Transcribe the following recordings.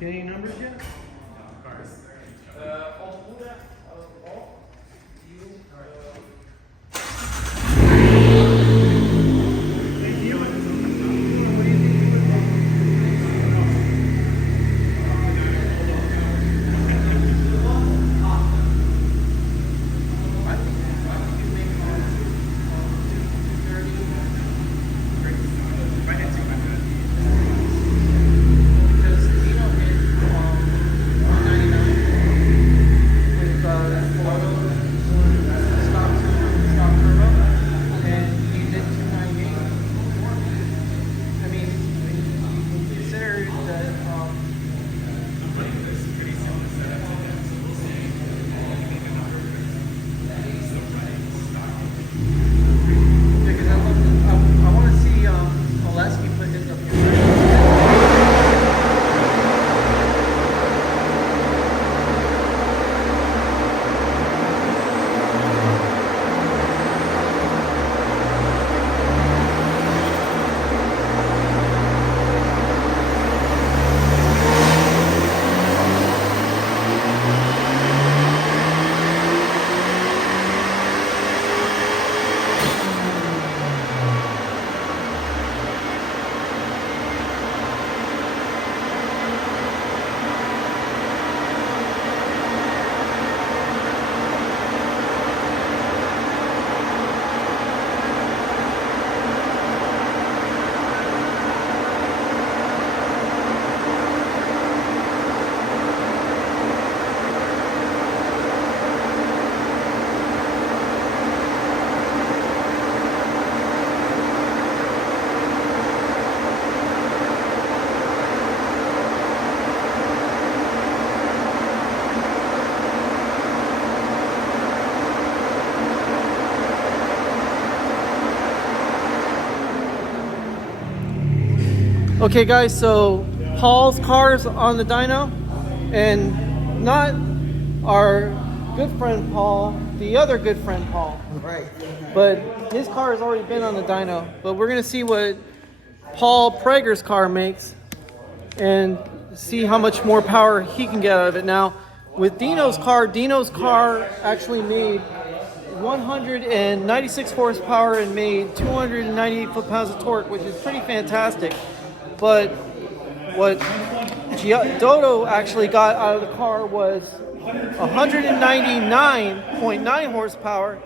Get any numbers yet? Okay guys, so Paul's car's on the dyno, and not our good friend Paul, the other good friend Paul. Right. But his car has already been on the dyno. But we're gonna see what Paul Prager's car makes and see how much more power he can get out of it. Now, with Dyno's car actually made 196 horsepower and made 298 foot-pounds of torque, which is pretty fantastic. But what Dodo actually got out of the car was 199.9 horsepower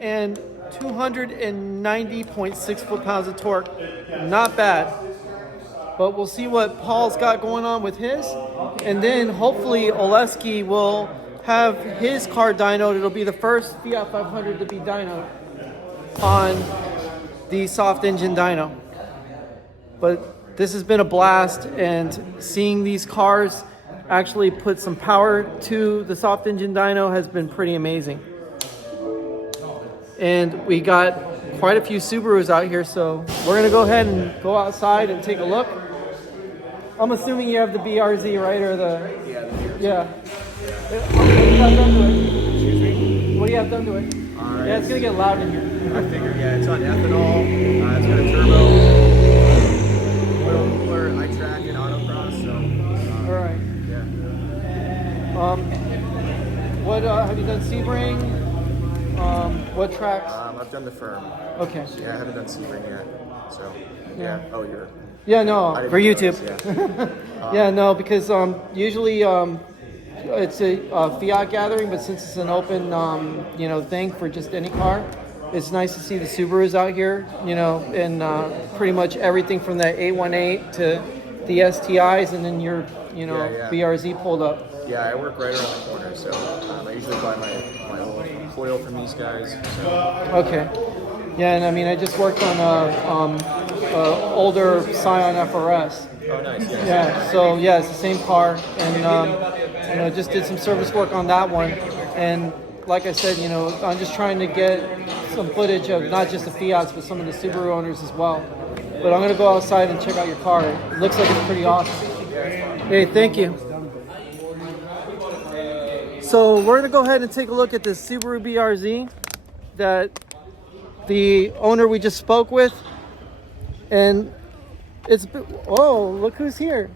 and 290.6 foot-pounds of torque. Not bad. But we'll see what Paul's got going on with his. And then hopefully Oleksii will have his car dynoed. It'll be the first Fiat 500 to be dynoed on the soft engine dyno. But this has been a blast, and seeing these cars actually put some power to the soft engine dyno has been pretty amazing. And we got quite a few Subarus out here, so we're gonna go ahead and go outside and take a look. I'm assuming you have the BRZ, right? Or the yeah. What do you have done to it? Excuse me? What do you have done to it? Yeah, it's gonna get loud in here. I figured, yeah, it's on ethanol. It's got a turbo. Cooler, iTrack, and autocross. So. All right. Yeah. What have you done? Sebring? What tracks? I've done the firm. Okay. Yeah, I haven't done Sebring yet. So. Yeah. Oh, you're. Yeah, no, for YouTube. Yeah. Yeah, no, because usually it's a Fiat gathering, but since it's an open thing for just any car, it's nice to see the Subarus out here, and pretty much everything from the 818 to the STIs, and then your BRZ pulled up. Yeah, I work right around the corner, so I usually buy my old coil from these guys. So. Okay. Yeah, and I mean, I just worked on a older Scion FRS. Oh, nice. Yeah, so yeah, it's the same car, and just did some service work on that one, and like I said, I'm just trying to get some footage of not just the Fiats, but some of the Subaru owners as well. But I'm gonna go outside and check out your car. It looks like it's pretty awesome. Hey, thank you. So we're gonna go ahead and take a look at this Subaru BRZ that the owner we just spoke with, and it's, oh, look who's here.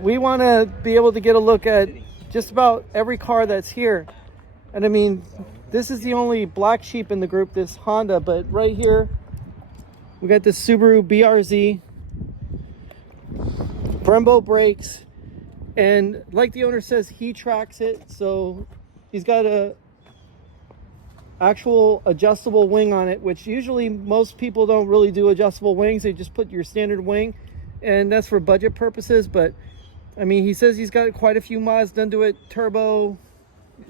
we want to be able to get a look at just about every car that's here. And I mean, this is the only black sheep in the group, this Honda, but right here we got this Subaru BRZ, Brembo brakes, and like the owner says, he tracks it, so he's got a actual adjustable wing on it, which usually most people don't really do adjustable wings. They just put your standard wing, and that's for budget purposes. But I mean, he says he's got quite a few mods done to it: turbo,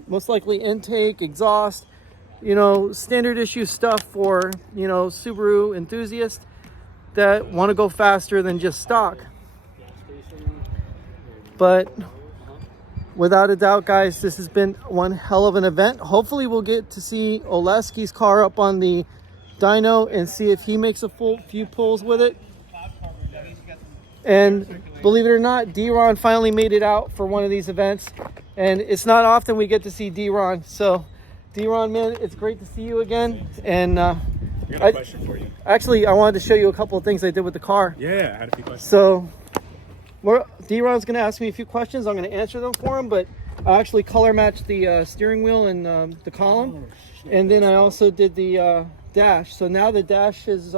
most likely intake, exhaust, you know, standard issue stuff for, you know, Subaru enthusiasts that want to go faster than just stock. But without a doubt, guys, this has been one hell of an event. Hopefully we'll get to see Oleksee's car up on the dyno and see if he makes a few pulls with it. And believe it or not, D-Ron finally made it out for one of these events. And it's not often we get to see D-Ron. So, D-Ron, man, it's great to see you again. And I got a question for you. Actually, I wanted to show you a couple of things I did with the car. Yeah, I had a few questions. So, D-Ron's going to ask me a few questions. I'm going to answer them for him. But I actually color matched the steering wheel and the column. And then I also did the dash. So now the dash is,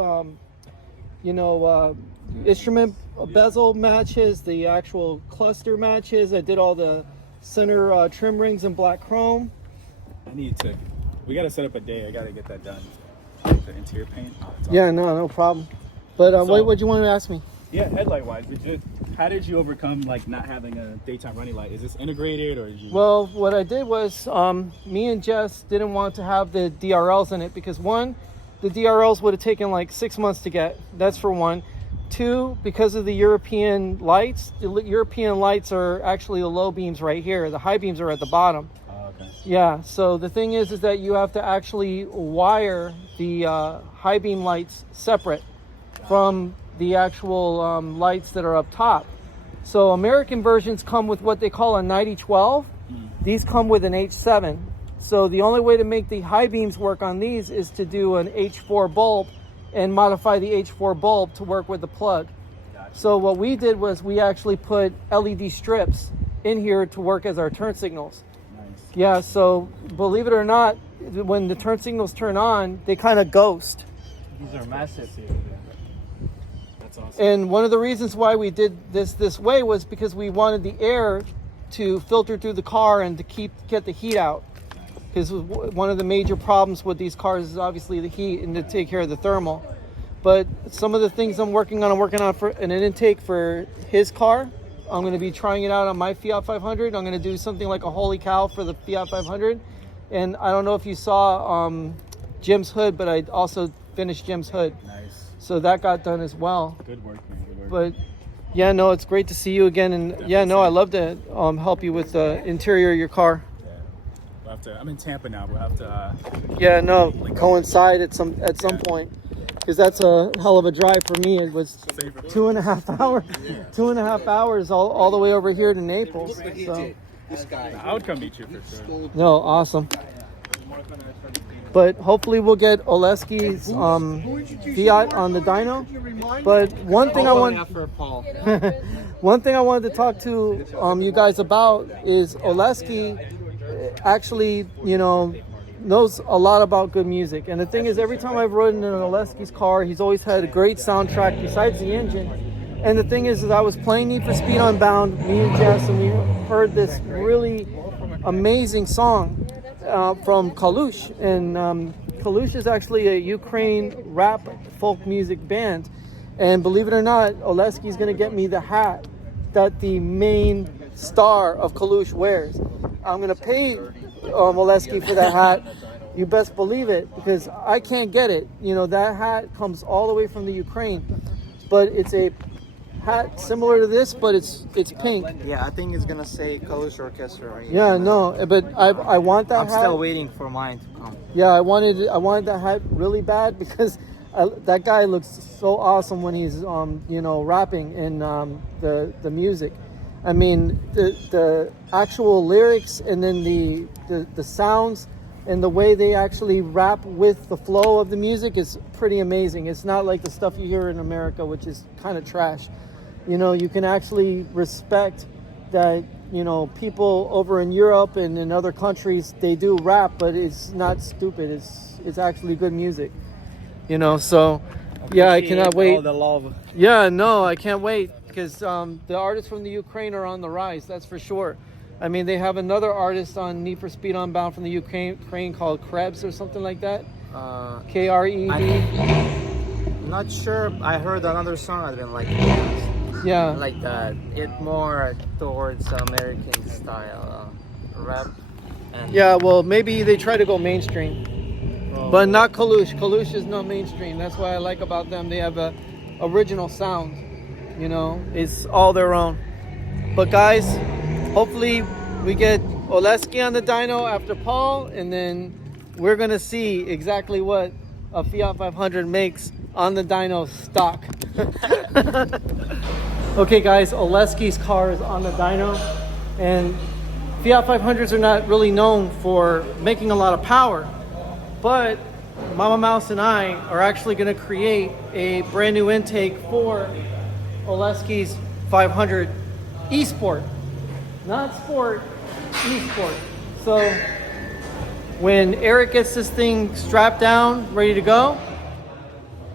instrument bezel matches, the actual cluster matches. I did all the center trim rings in black chrome. We got to set up a day. I got to get that done. The interior paint. Yeah, no problem. But what do you want to ask me? Yeah, headlight wise, how did you overcome like not having a daytime running light? Is this integrated or did you... Well, what I did was me and Jess didn't want to have the DRLs in it because one, the DRLs would have taken like 6 months to get. That's for one. Two, because of the European lights, the European lights are actually the low beams right here. The high beams are at the bottom. Okay. Yeah, so the thing is that you have to actually wire the high beam lights separate from the actual lights that are up top. So American versions come with what they call a 9012. These come with an H7. So the only way to make the high beams work on these is to do an H4 bulb and modify the H4 bulb to work with the plug. So what we did was we actually put LED strips in here to work as our turn signals. Nice. Yeah, so believe it or not, when the turn signals turn on, they kind of ghost. These are massive. That's awesome. And one of the reasons why we did this way was because we wanted the air to filter through the car and to get the heat out. Because one of the major problems with these cars is obviously the heat and to take care of the thermal. But some of the things I'm working on for an intake for his car. I'm going to be trying it out on my Fiat 500. I'm going to do something like a holy cow for the Fiat 500. And I don't know if you saw Jim's hood, but I also finished Jim's hood. Nice. So that got done as well. Good work, man. Good work. But yeah, no, it's great to see you again. And yeah, no, I love to help you with the interior of your car. We'll have to, I'm in Tampa now. We'll have to. Yeah, no, coincide at some point, because that's a hell of a drive for me. It was 2.5 hours, 2.5 hours all the way over here to Naples. So I would come meet you for sure. no, awesome. But hopefully we'll get Oleksee's Fiat on the dyno. But one thing I wanted to talk to you guys about is Oleksii actually, knows a lot about good music. And the thing is, every time I've ridden in an Oleksee's car, he's always had a great soundtrack besides the engine. And the thing is I was playing Need for Speed Unbound, me and Jess, and we heard this really amazing song from Kalush. And Kalush is actually a Ukraine rap folk music band. And believe it or not, Oleksii is going to get me the hat that the main star of Kalush wears. I'm going to pay Oleksii for that hat. You best believe it, because I can't get it. That hat comes all the way from the Ukraine. But it's a hat similar to this, but it's pink. Yeah, I think it's gonna say Kalush Orchestra. Yeah, no, but I want that hat. I'm still waiting for mine to come. Yeah, I wanted that hat really bad because that guy looks so awesome when he's rapping in the music. I mean, the actual lyrics and then the sounds and the way they actually rap with the flow of the music is pretty amazing. It's not like the stuff you hear in America, which is kind of trash. you know, you can actually respect that, you know, people over in Europe and in other countries, they do rap, but it's not stupid. It's actually good music, you know. So yeah, I cannot wait. All the love. Yeah, no, I can't wait, because the artists from the Ukraine are on the rise, that's for sure. I mean, they have another artist on Need for Speed Unbound from the Ukraine called Krebs or something like that. Kred. Not sure. I heard another song I didn't like. Yeah. Like that. It more towards American style rap. And Yeah, well, maybe they try to go mainstream. But not Kalush. Kalush is not mainstream. That's what I like about them. They have a original sound. You know, it's all their own. But guys, hopefully we get Oleksii on the dyno after Paul, and then we're gonna see exactly what a Fiat 500 makes on the dyno stock. Okay, guys, Olekski's car is on the dyno, and Fiat 500s are not really known for making a lot of power. But Mama Mouse and I are actually going to create a brand new intake for Olekski's 500 eSport. Not sport, eSport. So when Eric gets this thing strapped down, ready to go,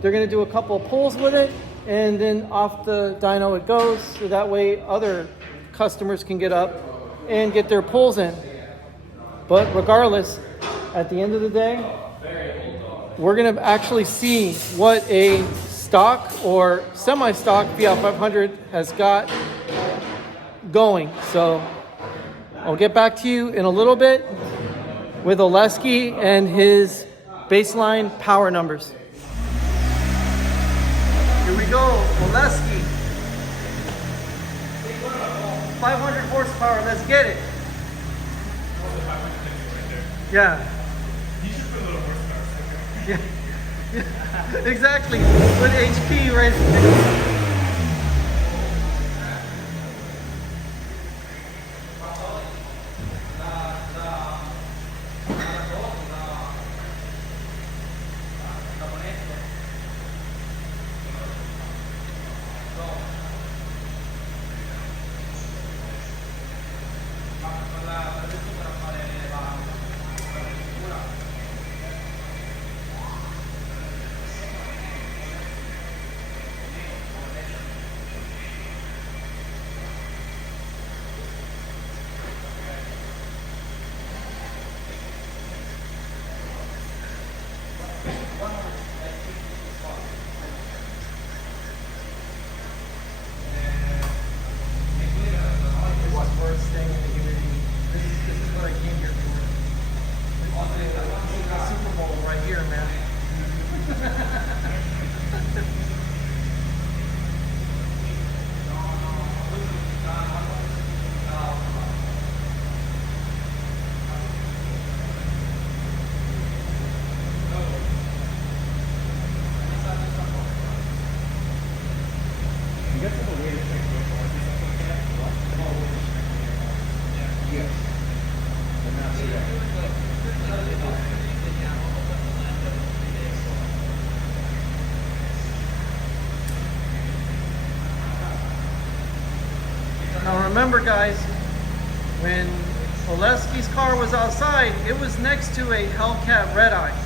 they're going to do a couple of pulls with it, and then off the dyno it goes, so that way other customers can get up and get their pulls in. But regardless, at the end of the day, we're going to actually see what a stock or semi-stock Fiat 500 has got going. So I'll get back to you in a little bit with Oleksii and his baseline power numbers. Here we go, Oleksii. 500 horsepower, let's get it. Yeah. Yeah. Yeah. Exactly. With HP right there. Now remember, guys, when Olekski's car was outside, it was next to a Hellcat Red Eye.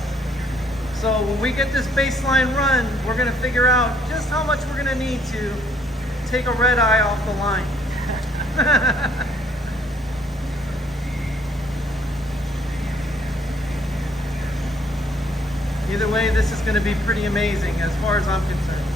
So when we get this baseline run, we're gonna figure out just how much we're gonna need to take a Red Eye off the line. Either way, this is gonna be pretty amazing as far as I'm concerned.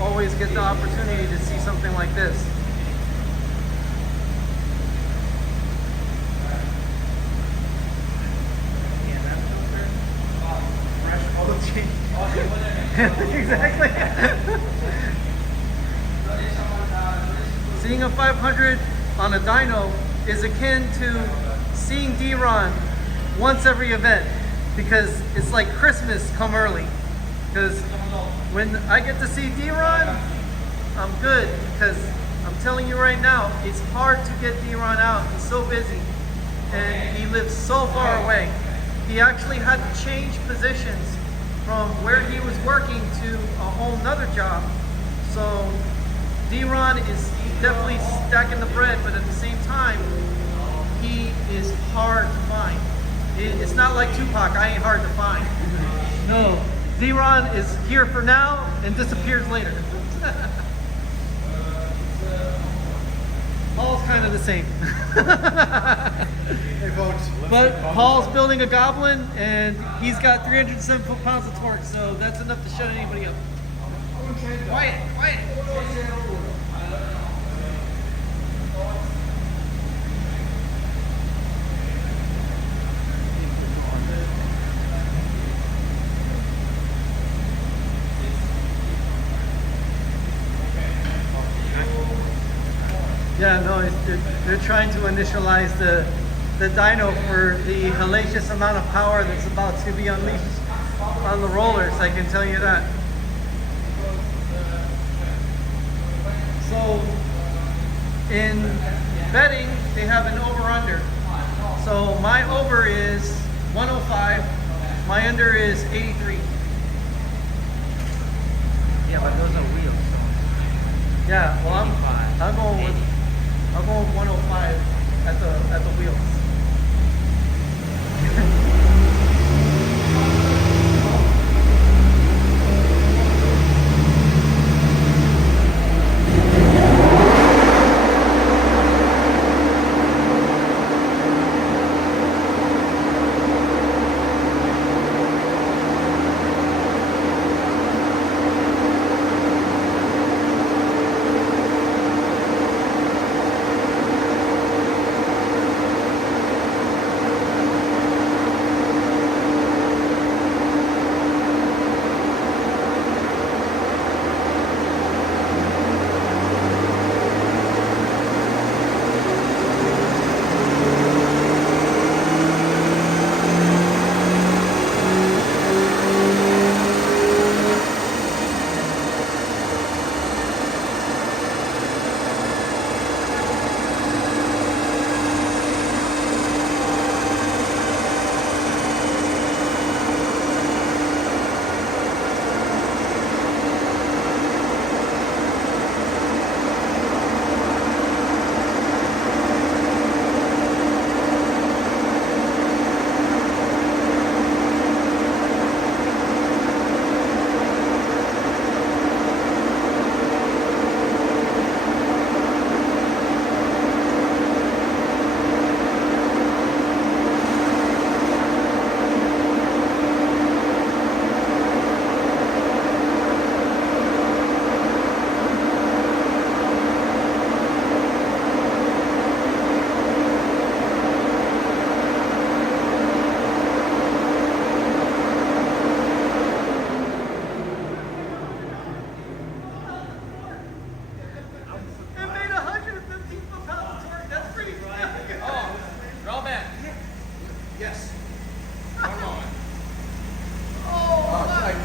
Always get the opportunity to see something like this. Exactly. Seeing a 500 on a dyno is akin to seeing D-Ron once every event, because it's like Christmas come early. Because when I get to see D-Ron, I'm good because I'm telling you right now, it's hard to get D-Ron out. He's so busy and he lives so far away. He actually had to change positions from where he was working to a whole nother job. So D-Ron is definitely stacking the bread, but at the same time, he is hard to find. It's not like Tupac, I ain't hard to find. No, D-Ron is here for now and disappears later. Paul's kind of the same. Hey folks, But Paul's building a goblin and he's got 307 foot-pounds of torque, so that's enough to shut anybody up. Quiet, quiet. Yeah, no, they're trying to initialize the dyno for the hellacious amount of power that's about to be unleashed on the rollers, I can tell you that. So, in betting, they have an over-under. So my over is 105, my under is 83. Yeah, but those are wheels. So. Yeah, well I'm going with 105 at the wheels.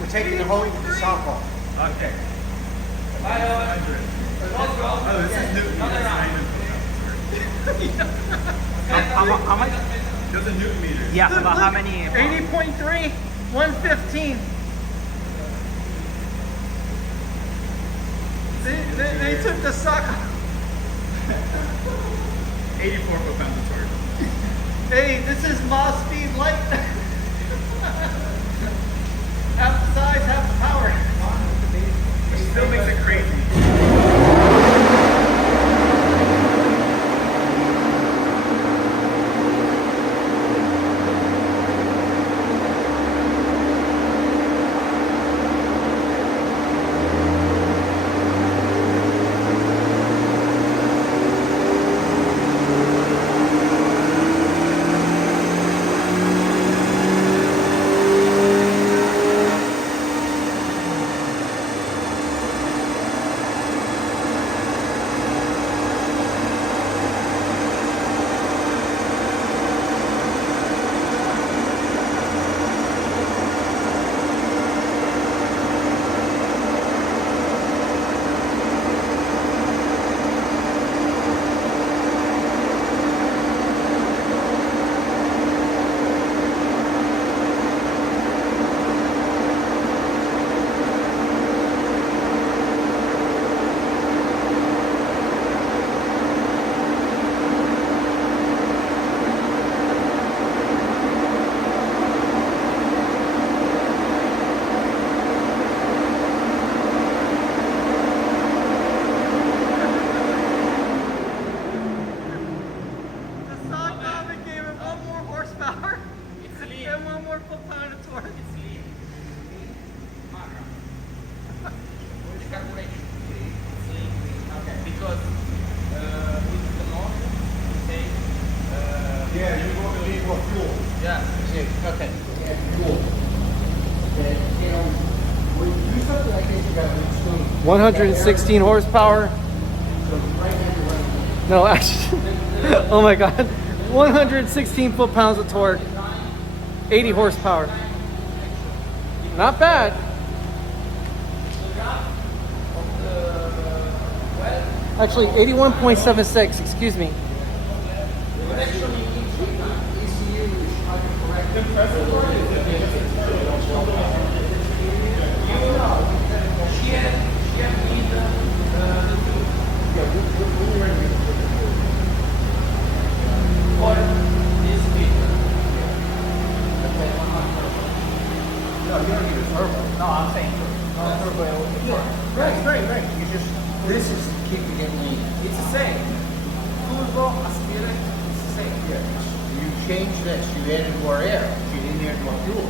Taking the whole softball. Okay. How much? There's a newton meter. Yeah, but how many? 80.3, 115. They took the sock. 84 foot-pounds of torque. Hey, this is Mouse Speed Light. Half the size, half the power. Which still makes it crazy. fuel. And, you know, when you do something like this, you got to explain. 116 horsepower. So right now you're running. No, actually, oh my God, 116 foot-pounds of torque, 80 horsepower. Not bad. Actually, 81.76. Excuse me. Right. You just, this is keeping it lean. It's the same. Turbo, aspirate, it's the same. Yeah. You change this, you added more air, you didn't add more fuel.